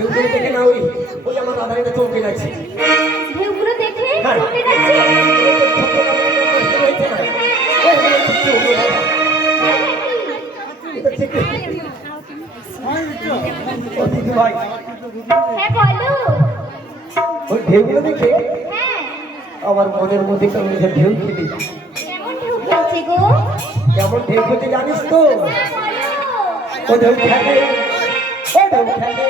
ঢেউগুলো দেখে না ওই ওই আমার দাদারিটা চমকে যাচ্ছে। ঢেউগুলো দেখে হ্যাঁ। চমকে যাচ্ছে। ভাই হ্যাঁ বলো। ওই ঢেউগুলো দেখে হ্যাঁ আমার মনের মধ্যে কেমন একটা ঢেউ খেতে যায়। কেমন ঢেউ খেলছে গো? কেমন ঢেউ খেতে জানিস তো? হ্যাঁ বলো। ও ঢেউ খেলে ও ঢেউ খেলে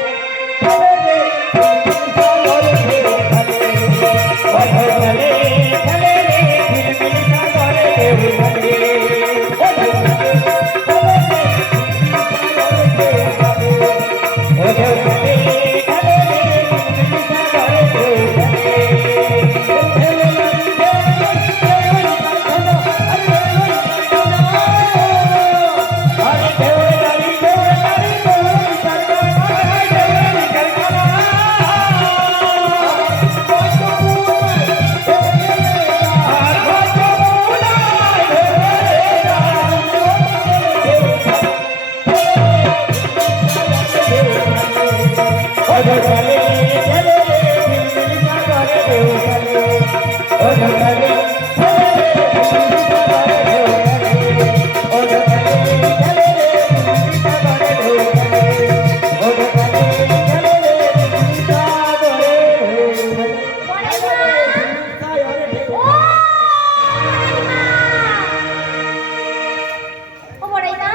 ও বড়াইমা,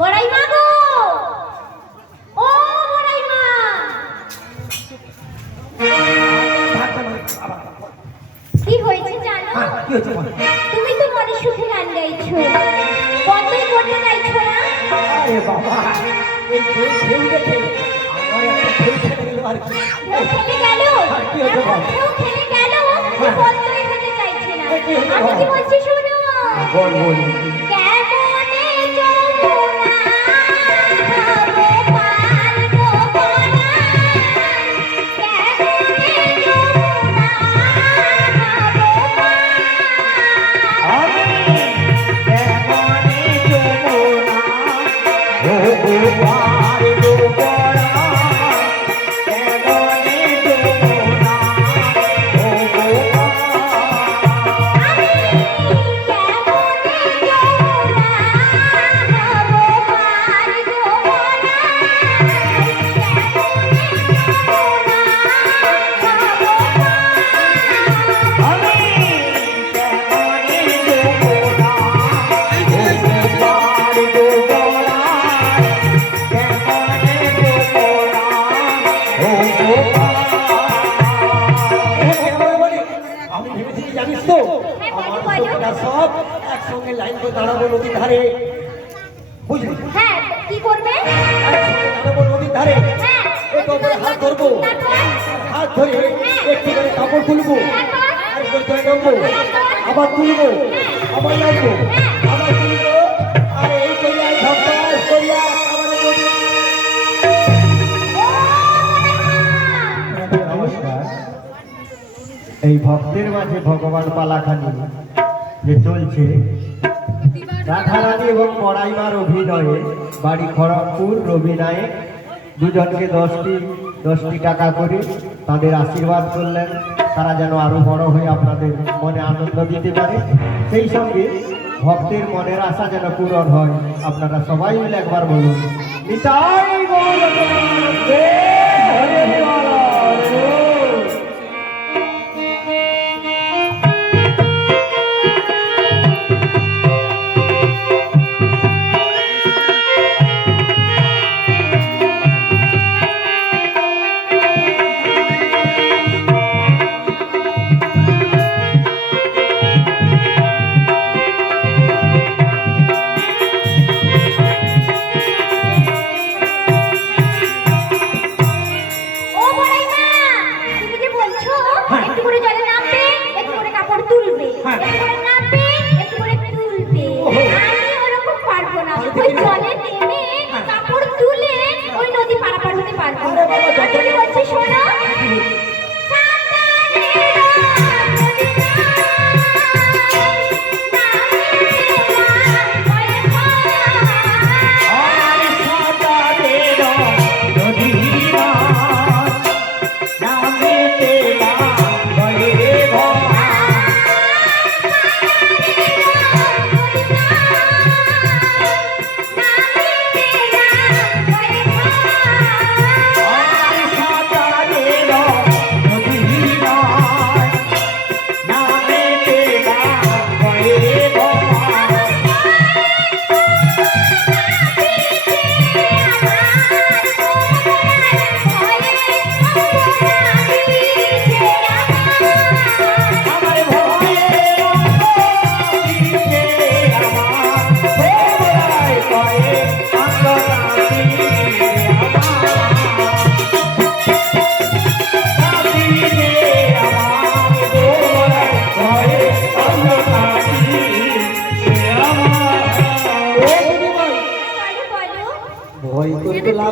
বড়াইমা গো, ও বড়াইমা। কি হয়েছে জানো? কি হচ্ছে? তুমি তো মনে সুখে গান গাইছো, বন্ধই করতে চাইছো না? আরে বাবা এই ঢেউ দেখে আমার একটা ঢেউ খেতে গেল আর কি। ঢেউ খেলে গেল, কি হয়েছে বল? ঢেউ খেলে গেল, বন্ধই হতে চাইছে না। কি হয়েছে আমি কি বল? বলছি শোনো। বল বল। কেমনে যমুনা হবে পার গো বনাই, কেমনে যমুনা হবে পার। আমি ভেবেছি কি জানিস তো আমার সঙ্গীরা সব একসঙ্গে লাইন করে দাঁড়াবো নদীর ধারে, বুঝলি? হ্যাঁ, কি করবে? একসঙ্গে দাঁড়াবো নদীর ধারে, হ্যাঁ, একে অপরের হাত ধরবো, হাত ধরে একটু করে কাপড় তুলবো, আর একটু করে নামবো, আবার তুলবো, আবার নামবো, আবার তুলবো, আর এই করে ঝপাস করিয়া একেবারে নদী। নমস্কার। এই ভক্তের মাঝে ভগবান পালাখানি যে চলছে, রাধারানী এবং পড়াইমার অভিনয়ে বাড়ি খড়গপুর রবি নায়েক দুজনকে 10টি টাকা করে তাদের আশীর্বাদ করলেন, তারা যেন আরো বড় হয়ে আপনাদের মনে আনন্দ দিতে পারে, সেই সঙ্গে ভক্তের মনের আশা যেন পূরণ হয়। আপনারা সবাই মিলে একবার বলুন নিতাই গৌর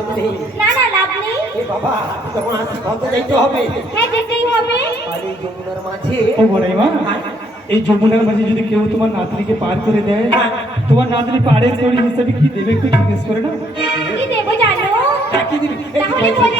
লাভ নেই। না না লাভ নেই। এ বাবা যখন আসি ঘন্টা যাইতে হবে। হ্যাঁ যেতেই হবে। আর এই যমুনার মাঝে ও বড়াইমা, এই যমুনার মাঝে যদি কেউ তোমার নাতনিকে পার করে দেয়, তোমার নাতনি পাড়ের দড়ি হিসাবে কি দেবে একটু জিজ্ঞেস করে না? কি দেবো জানো? কি দিবি? তাহলে বলে